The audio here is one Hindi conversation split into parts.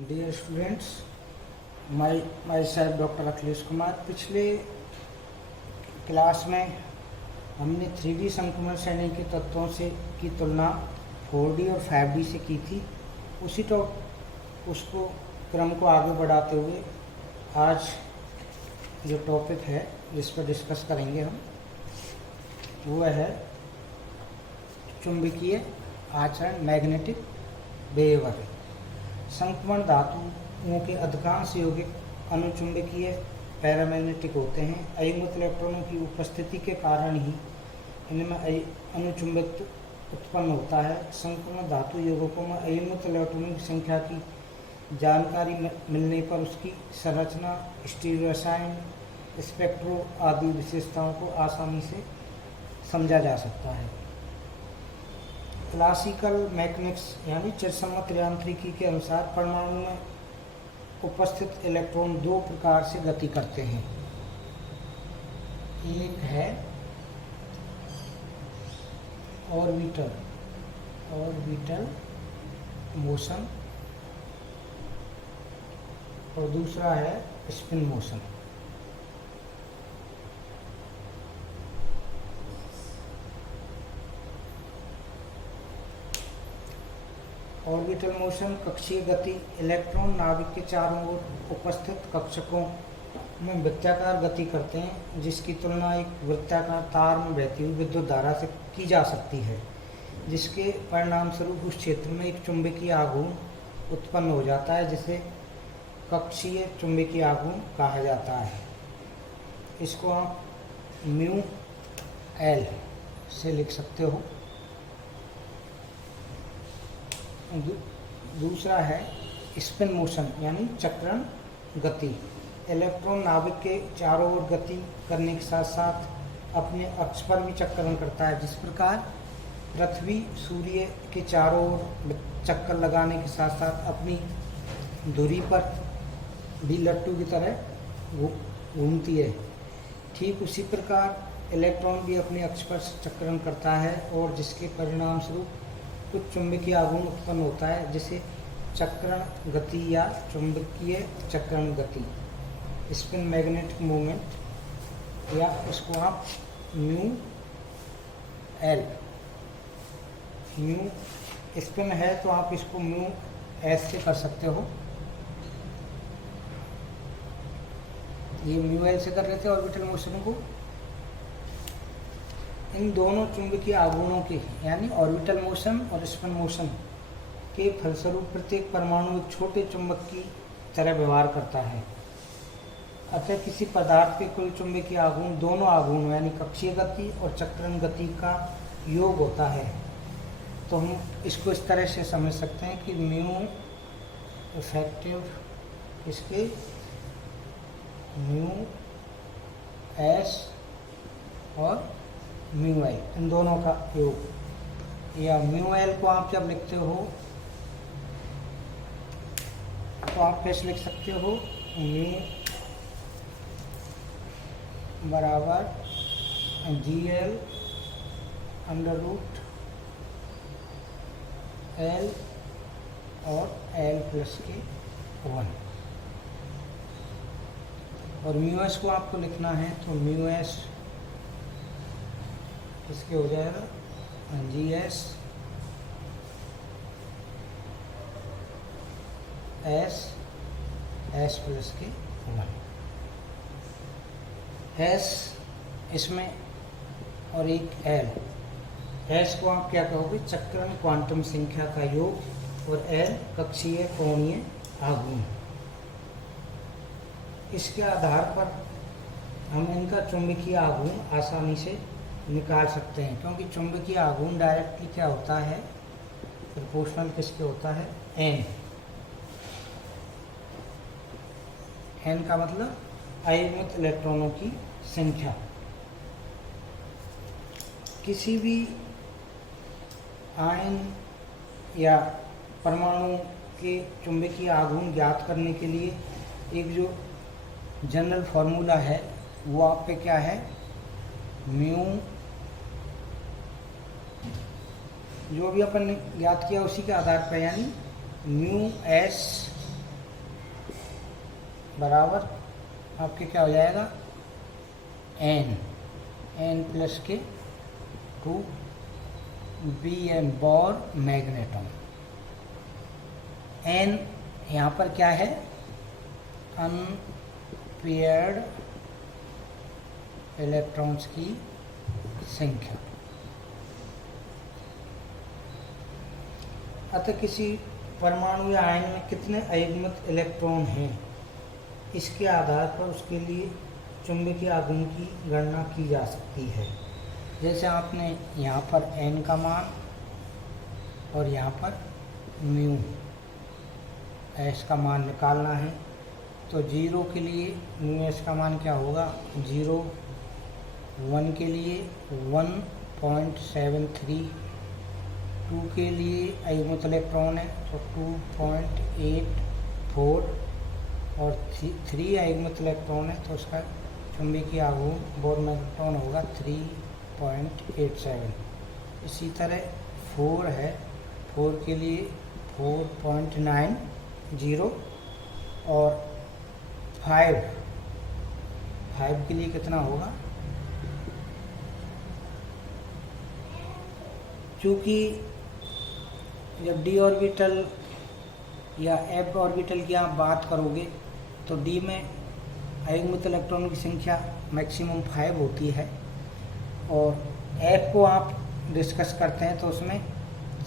डियर स्टूडेंट्स, माई साहब डॉक्टर अखिलेश कुमार। पिछले क्लास में हमने 3D संक्रमण श्रेणी के तत्वों से की तुलना 4D और 5D से की थी। उसको क्रम को आगे बढ़ाते हुए आज जो टॉपिक है जिस पर डिस्कस करेंगे हम, वो है चुंबकीय आचरण, मैग्नेटिक बिहेवियर। संक्रमण धातुओं के अधिकांश यौगिक अनुचुंबकीय पैरामैग्नेटिक होते हैं। अयस्क इलेक्ट्रॉनों की उपस्थिति के कारण ही इनमें अनुचुंबकत्व उत्पन्न होता है। संक्रमण धातु यौगिकों में अयस्क इलेक्ट्रॉनों की संख्या की जानकारी मिलने पर उसकी संरचना, स्टीरियो रसायन, स्पेक्ट्रो आदि विशेषताओं को आसानी से समझा जा सकता है। क्लासिकल मैकेनिक्स यानी चिरसम्मत यांत्रिकी के अनुसार परमाणु में उपस्थित इलेक्ट्रॉन दो प्रकार से गति करते हैं। एक है ऑर्बिटल मोशन और दूसरा है स्पिन मोशन। ऑर्बिटल मोशन कक्षीय गति इलेक्ट्रॉन नाभिक के चारों ओर उपस्थित कक्षकों में वृत्ताकार गति करते हैं, जिसकी तुलना एक वृत्ताकार तार में बहती हुई विद्युत धारा से की जा सकती है, जिसके परिणाम स्वरूप उस क्षेत्र में एक चुंबकीय आघूर्ण उत्पन्न हो जाता है, जिसे कक्षीय चुंबकीय आघूर्ण कहा जाता है। इसको आप म्यू एल से लिख सकते हो। दूसरा है स्पिन मोशन यानी चक्रण गति। इलेक्ट्रॉन नाभिक के चारों ओर गति करने के साथ साथ अपने अक्ष पर भी चक्रण करता है। जिस प्रकार पृथ्वी सूर्य के चारों ओर चक्कर लगाने के साथ साथ अपनी धुरी पर भी लट्टू की तरह घूमती है, ठीक उसी प्रकार इलेक्ट्रॉन भी अपने अक्ष पर चक्रण करता है, और जिसके परिणाम स्वरूप कुछ चुंबकीय आघूर्ण उत्पन्न होता है, जिसे चक्रण गति या चुंबकीय चक्रण गति, स्पिन मैग्नेटिक मूवमेंट, या उसको आप म्यू स्पिन है तो आप इसको म्यू एस से कर सकते हो। ये म्यू एल से कर लेते हैं ऑर्बिटल मोशन को। इन दोनों चुंबकीय आघूर्णों के यानी ऑर्बिटल मोशन और स्पिन मोशन के फलस्वरूप प्रत्येक परमाणु एक छोटे चुंबक की तरह व्यवहार करता है। अतः किसी पदार्थ के कुल चुंबकीय आघूर्ण दोनों आघूर्णों यानी कक्षीय गति और चक्रण गति का योग होता है। तो हम इसको इस तरह से समझ सकते हैं कि म्यू इफेक्टिव इसके म्यू एस और म्यू एल, इन दोनों का योग। या म्यू एल को आप जब लिखते हो तो आप कैसे लिख सकते हो, म्यू बराबर g l under root l और एल प्लस के 1। और म्यू एस को आपको लिखना है तो म्यू एस इसके हो जाएगा G S S plus k 1। S इसमें और एक एल। एस को आप क्या कहोगे, चक्रण क्वांटम संख्या का योग, और एल कक्षीय कोणीय आघूर्ण। इसके आधार पर हम इनका चुंबकीय आघूर्ण आसानी से निकाल सकते हैं, क्योंकि चुंबकीय आघूर्ण डायरेक्टली क्या होता है, प्रोपोर्शनल किसके होता है, एन का मतलब अयस्क इलेक्ट्रॉनों की संख्या। किसी भी आयन या परमाणु के चुंबकीय आघूर्ण ज्ञात करने के लिए एक जो जनरल फार्मूला है वो आप पे क्या है, म्यू, जो भी अपन ने ज्ञात किया उसी के आधार पर, यानी म्यू एस बराबर आपके क्या हो जाएगा, एन प्लस के 2 Bn बोर मैग्नेटॉन। एन यहाँ पर क्या है, अनपेयर्ड इलेक्ट्रॉन्स की संख्या। अतः किसी परमाणु या आयन में कितने अयुग्मित इलेक्ट्रॉन हैं, इसके आधार पर उसके लिए चुंबकीय आघूर्ण की गणना की जा सकती है। जैसे आपने यहाँ पर n का मान और यहाँ पर म्यू s का मान निकालना है, तो 0 के लिए म्यू s का मान क्या होगा, 0, 1 के लिए 1.73, 2 के लिए अयुग्मित इलेक्ट्रॉन है तो 2.84, और 3 अयुग्मित इलेक्ट्रॉन है तो उसका चुंबकीय आघूर्ण बोर मैग्नेटॉन होगा 3.87। इसी तरह 4 है, 4 के लिए 4.90, और 5 के लिए कितना होगा, क्योंकि जब d ऑर्बिटल या f ऑर्बिटल की आप बात करोगे तो d में अयुग्मित इलेक्ट्रॉनों की संख्या मैक्सिमम 5 होती है, और f को आप डिस्कस करते हैं तो उसमें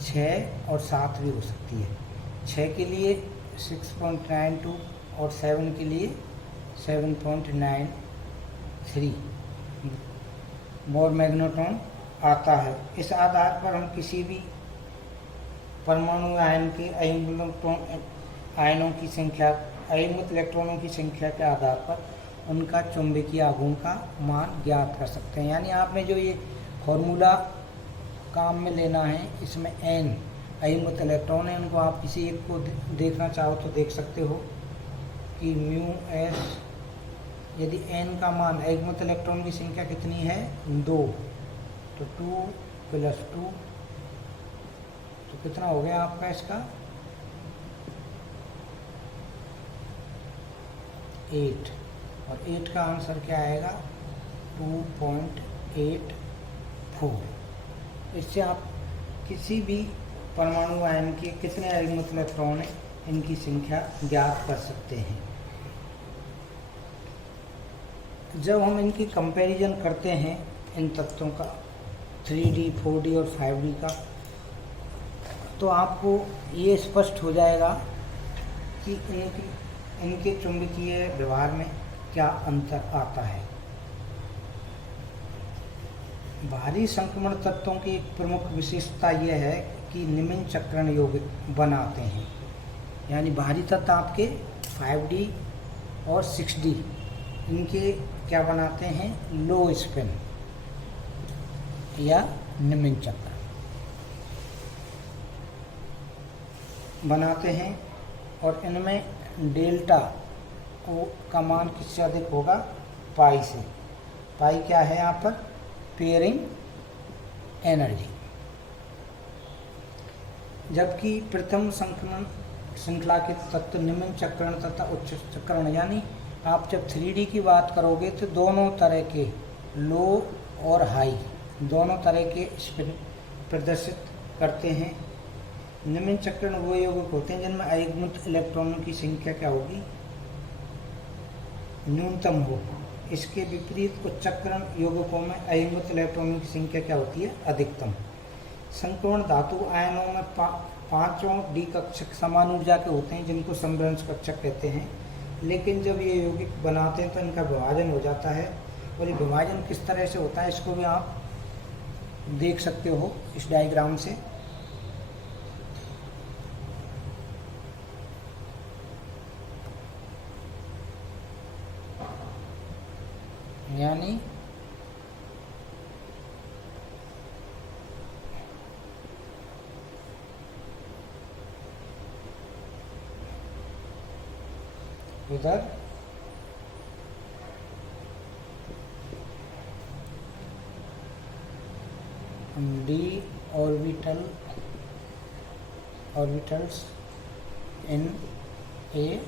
6 और 7 भी हो सकती है। 6 के लिए 6.92 और 7 के लिए 7.93 बोर मैग्नेटॉन आता है। इस आधार पर हम किसी भी परमाणु आयन के अयुग्मित इलेक्ट्रॉनों की संख्या के आधार पर उनका चुंबकीय आघूर्ण का मान ज्ञात कर सकते हैं। यानी आपने जो ये फॉर्मूला काम में लेना है, इसमें n अयुग्मित इलेक्ट्रॉन है, उनको आप किसी एक को देखना चाहो तो देख सकते हो कि म्यू s, यदि n का मान अयुग्मित इलेक्ट्रॉन की संख्या कितनी है, 2, तो 2 + 2 तो कितना हो गया आपका इसका 8, और 8 का आंसर क्या आएगा 2.84। इससे आप किसी भी परमाणु आयन के कितने अयुग्मित इलेक्ट्रॉन हैं इनकी संख्या ज्ञात कर सकते हैं। जब हम इनकी कंपैरिजन करते हैं इन तत्वों का 3D, 4D और 5D का, तो आपको ये स्पष्ट हो जाएगा कि इनके चुंबकीय व्यवहार में क्या अंतर आता है। भारी संक्रमण तत्वों की एक प्रमुख विशेषता यह है कि निम्न चक्रण यौगिक बनाते हैं। यानी भारी तत्व आपके 5D और 6D इनके क्या बनाते हैं, लो स्पिन या निम्न चक्र बनाते हैं, और इनमें डेल्टा का मान किससे अधिक होगा, पाई से। पाई क्या है यहाँ पर, पेयरिंग एनर्जी। जबकि प्रथम संक्रमण श्रृंखला के तत्व निम्न चक्रण तथा उच्च चक्रण, यानी आप जब 3D की बात करोगे तो दोनों तरह के लो और हाई दोनों तरह के स्पिन प्रदर्शित करते हैं। निम्न चक्रण वो यौगिक होते हैं जिनमें अयुग्मित इलेक्ट्रॉनों की संख्या क्या होगी, न्यूनतम हो। इसके विपरीत उच्च चक्रण यौगिकों में अयुग्मित इलेक्ट्रॉनों की संख्या क्या होती है, अधिकतम। संक्रमण धातु आयनों में 5 D कक्षक समान ऊर्जा के होते हैं जिनको समभ्रंश कक्षक कहते हैं। लेकिन जब ये यौगिक बनाते हैं तो इनका विभाजन हो जाता है, और ये विभाजन किस तरह से होता है इसको भी आप देख सकते हो इस डायग्राम से। यानी इधर d orbitals in a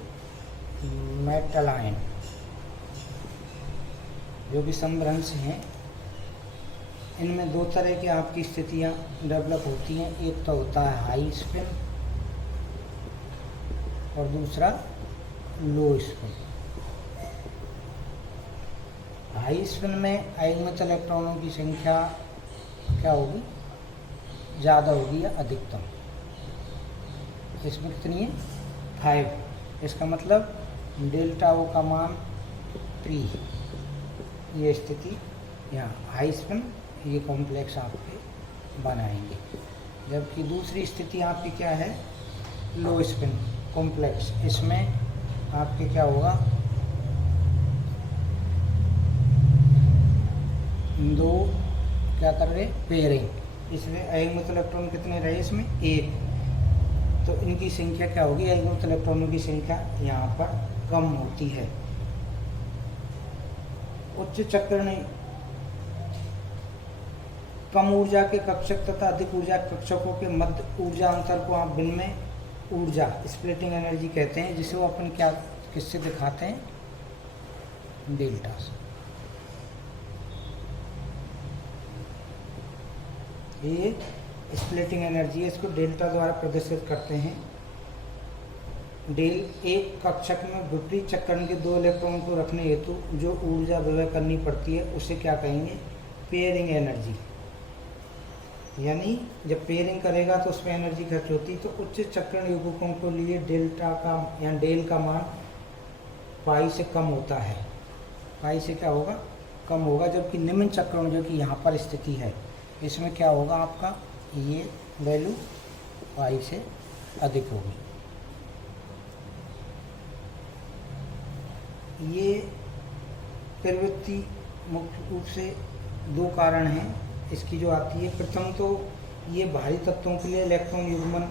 metal ion जो भी समभ्रंश हैं, इनमें दो तरह की आपकी स्थितियां डेवलप होती हैं। एक तो होता है हाई स्पिन और दूसरा लो स्पिन। हाई स्पिन में अयुग्मित इलेक्ट्रॉनों की संख्या क्या होगी, ज़्यादा होगी या अधिकतम। इसमें कितनी है, 5। इसका मतलब डेल्टा ओ का मान 3। ये स्थिति यहाँ हाई स्पिन, ये कॉम्प्लेक्स आपके बनाएंगे। जबकि दूसरी स्थिति आपकी क्या है, लो स्पिन कॉम्प्लेक्स। इसमें आपके क्या होगा, दो क्या कर रहे, पेयरिंग। इसलिए अयुग्मित इलेक्ट्रॉन कितने रहे इसमें, 1। तो इनकी संख्या क्या होगी, अयुग्मित इलेक्ट्रॉनों की संख्या यहाँ पर कम होती है। उच्च चक्रण कम ऊर्जा के कक्षक तथा अधिक ऊर्जा कक्षकों के मध्य ऊर्जा अंतर को आप विनिमय ऊर्जा स्प्लिटिंग एनर्जी कहते हैं, जिसे वो अपन क्या किससे दिखाते हैं, डेल्टा से। ये स्प्लिटिंग एनर्जी है, इसको डेल्टा द्वारा प्रदर्शित करते हैं। डेल एक कक्षक में विपरीत चक्रण के 2 इलेक्ट्रॉन को रखने हेतु जो ऊर्जा व्यय करनी पड़ती है उसे क्या कहेंगे, पेयरिंग एनर्जी। यानी जब पेयरिंग करेगा तो उसमें एनर्जी खर्च होती। तो उच्च चक्रण युग्मकों के लिए डेल्टा का या डेल का मान पाई से कम होता है। पाई से क्या होगा, कम होगा। जबकि निम्न चक्रण जो कि यहाँ पर स्थिति है, इसमें क्या होगा, आपका ये वैल्यू पाई से अधिक होगी। ये प्रवृत्ति मुख्य रूप से 2 कारण हैं इसकी जो आती है। प्रथम तो ये भारी तत्वों के लिए इलेक्ट्रॉन युग्मन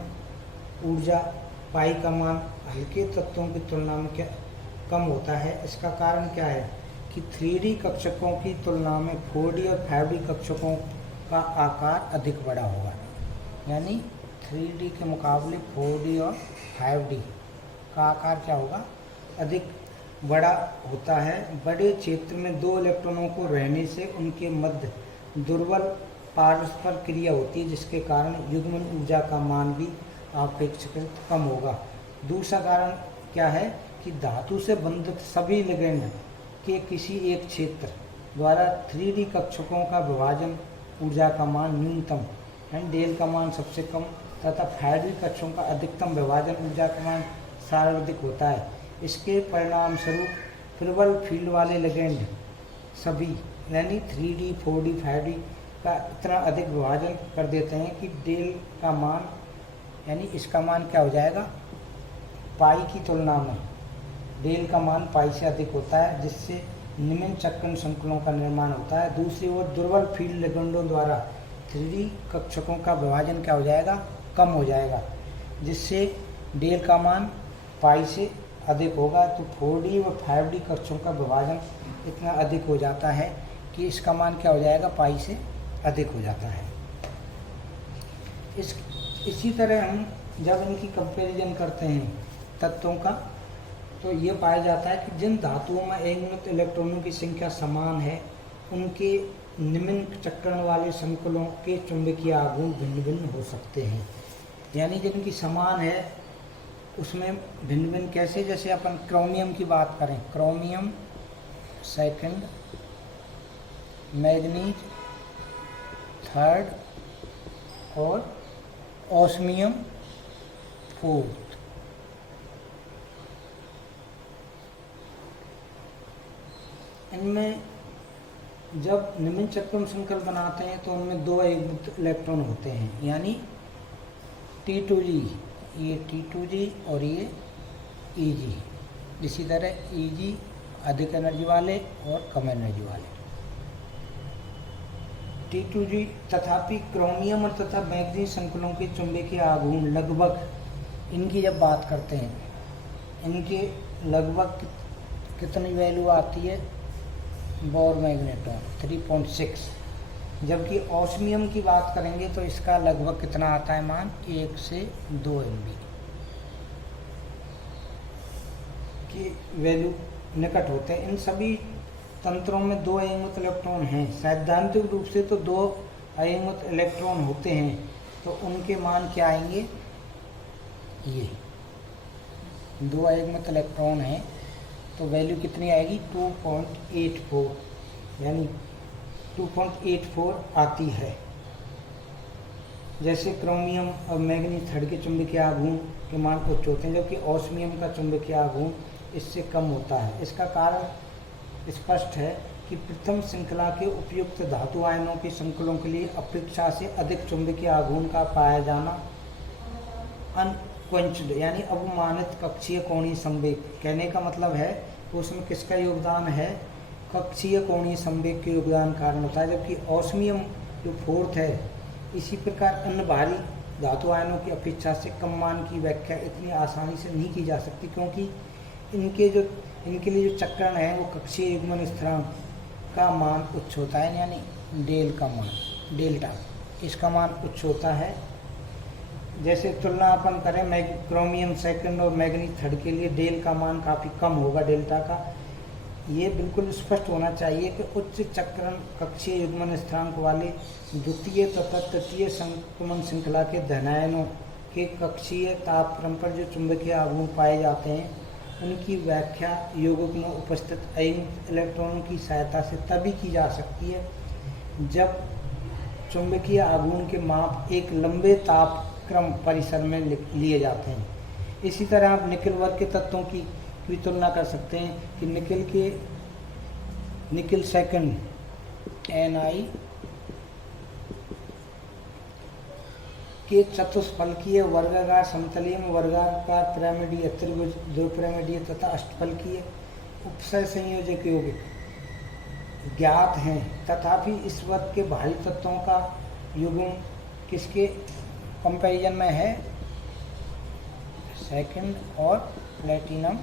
ऊर्जा पाई का मान हल्के तत्वों की तुलना में क्या कम होता है। इसका कारण क्या है कि 3D कक्षकों की तुलना में 4D और 5D कक्षकों का आकार अधिक बड़ा होगा। यानी 3D के मुकाबले 4D और 5D का आकार क्या होगा, अधिक बड़ा होता है। बड़े क्षेत्र में 2 इलेक्ट्रॉनों को रहने से उनके मध्य दुर्बल पारस्पर क्रिया होती है, जिसके कारण युग्मन ऊर्जा का मान भी अपेक्षाकृत कम होगा। दूसरा कारण क्या है कि धातु से बंधित सभी लिगेंड के किसी एक क्षेत्र द्वारा 3D कक्षकों का विभाजन ऊर्जा का मान न्यूनतम यानी डेल का मान सबसे कम तथा 5D कक्षकों का अधिकतम विभाजन ऊर्जा का मान सर्वाधिक होता है। इसके परिणाम स्वरूप प्रबल फील्ड वाले लिगेंड सभी यानी 3D, 4D, 5D का इतना अधिक विभाजन कर देते हैं कि डेल का मान यानी इसका मान क्या हो जाएगा, पाई की तुलना में डेल का मान पाई से अधिक होता है, जिससे निम्न चक्रण संकुलों का निर्माण होता है। दूसरी ओर दुर्बल फील्ड लिगेंडों द्वारा 3D कक्षकों का विभाजन क्या हो जाएगा, कम हो जाएगा, जिससे डेल का मान पाई से अधिक होगा। तो 4D व 5D कक्षकों का विभाजन इतना अधिक हो जाता है कि इसका मान क्या हो जाएगा, पाई से अधिक हो जाता है। इसी तरह हम जब इनकी कंपैरिजन करते हैं तत्वों का, तो ये पाया जाता है कि जिन धातुओं में अयुग्मित इलेक्ट्रॉनों की संख्या समान है उनके निम्न चक्रण वाले संकुलों के चुंबकीय आघूर्ण भिन्न भिन्न हो सकते हैं। यानी जिनकी समान है उसमें भिन्न भिन्न कैसे, जैसे अपन क्रोमियम की बात करें, क्रोमियम सेकंड, मैग्नीज थर्ड और ऑस्मियम फोर्थ। इनमें जब निम्न चक्रण संकुल बनाते हैं तो उनमें 2 अयुग्मित इलेक्ट्रॉन होते हैं, यानी T2G, ये T2G और ये EG। इसी तरह EG अधिक एनर्जी वाले और कम एनर्जी वाले। T2G तथापि क्रोमियम और तथा मैग्नीज संकुलों के चुंबकीय आघूर्ण लगभग, इनकी जब बात करते हैं, इनके लगभग कितनी वैल्यू आती है, बोर मैग्नेट्रॉन 3.6। जबकि ऑस्मियम की बात करेंगे तो इसका लगभग कितना आता है मान, 1 से 2 MB। की वैल्यू निकट होते हैं। इन सभी तंत्रों में 2 अयुग्मित इलेक्ट्रॉन हैं। सैद्धांतिक रूप से तो 2 अयुग्मित इलेक्ट्रॉन होते हैं, तो उनके मान क्या आएंगे, ये 2 अयुग्मित इलेक्ट्रॉन हैं तो वैल्यू कितनी आएगी 2.84, यानी 2.84 आती है। जैसे क्रोमियम और मैग्नीज थर्ड के चुंबकीय आघूर्ण के मान उच्च होते हैं, जबकि ऑस्मियम का चुंबकीय आघूर्ण इससे कम होता है। इसका कारण स्पष्ट है कि प्रथम श्रृंखला के उपयुक्त धातु आयनों के संकुलों के लिए अपेक्षा से अधिक चुंबकीय आघूर्ण का पाया जाना अनक्वेंच्ड यानी अवमानित कक्षीय कोणीय संवेग, कहने का मतलब है उसमें किसका योगदान है, कक्षीय कोणीय संवेग के योगदान कारण होता है। जबकि ऑस्मियम जो फोर्थ है, इसी प्रकार अन्य भारी धातु आयनों की अपेक्षा से कम मान की व्याख्या इतनी आसानी से नहीं की जा सकती, क्योंकि इनके लिए जो चक्रण है वो कक्षीय युग्मन स्थिरांक का मान उच्च होता है, यानी डेल का मान, डेल्टा, इसका मान उच्च होता है। जैसे तुलना अपन करें क्रोमियम सेकंड और मैग्नीज थर्ड के लिए डेल का मान काफ़ी कम होगा डेल्टा का। ये बिल्कुल स्पष्ट होना चाहिए कि उच्च चक्रण कक्षीय युग्मन स्थिरांक वाले द्वितीय तथा तृतीय संक्रमण श्रृंखला के धनायनों के कक्षीय तापक्रम पर जो चुंबकीय आघूर्ण पाए जाते हैं, उनकी व्याख्या यौगिक में उपस्थित अयुग्मित इलेक्ट्रॉनों की सहायता से तभी की जा सकती है जब चुंबकीय आघूर्ण के माप एक लंबे तापक्रम परिसर में लिए जाते हैं। इसी तरह आप निकेल वर्ग के तत्वों की भी तुलना कर सकते हैं कि निकेल सेकंड Ni के चतुष्फलकीय वर्गाकार समतलीय में वर्गाकार पिरामिडीय त्रिभुज द्विपिरामिडीय तथा अष्टफलकीय उपसय संयोजक यौगिक ज्ञात हैं, तथापि इस वर्ग के भारी तत्वों का युग्म किसके कंपैरिजन में है, सेकंड और प्लेटिनम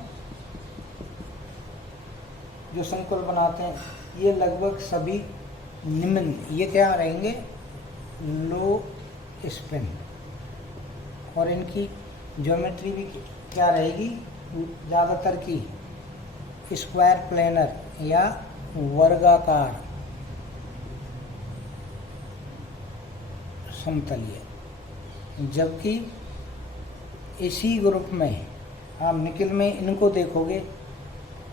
जो संकुल बनाते हैं, ये लगभग सभी निम्न, ये क्या रहेंगे, लो स्पिन, और इनकी ज्योमेट्री भी क्या रहेगी, ज़्यादातर की स्क्वायर प्लेनर या वर्गाकार समतलीय। जबकि इसी ग्रुप में आप निकेल में इनको देखोगे,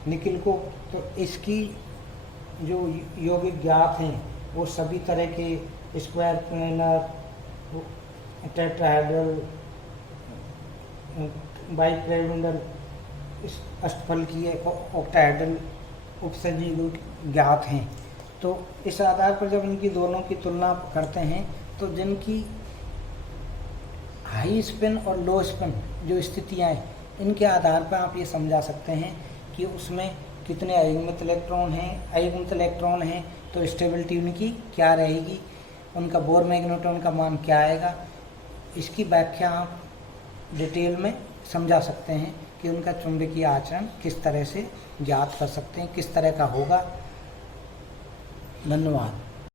निकेल को, तो इसकी जो यौगिक ज्ञात हैं वो सभी तरह के स्क्वायर प्लेनर, टेट्राहेड्रल, बाइपिरामिडल, अष्टफलकीय, ऑक्टाहेड्रल उपसंयोजक ज्ञात हैं। तो इस आधार पर जब इनकी दोनों की तुलना करते हैं तो जिनकी हाई स्पिन और लो स्पिन जो स्थितियाँ हैं, इनके आधार पर आप ये समझा सकते हैं कि उसमें कितने अयुग्मित इलेक्ट्रॉन हैं। अयुग्मित इलेक्ट्रॉन हैं तो स्टेबिलिटी उनकी क्या रहेगी, उनका बोर मैग्नेट्रॉन का मान क्या आएगा, इसकी व्याख्या आप डिटेल में समझा सकते हैं कि उनका चुंबकीय आचरण किस तरह से ज्ञात कर सकते हैं, किस तरह का होगा। धन्यवाद।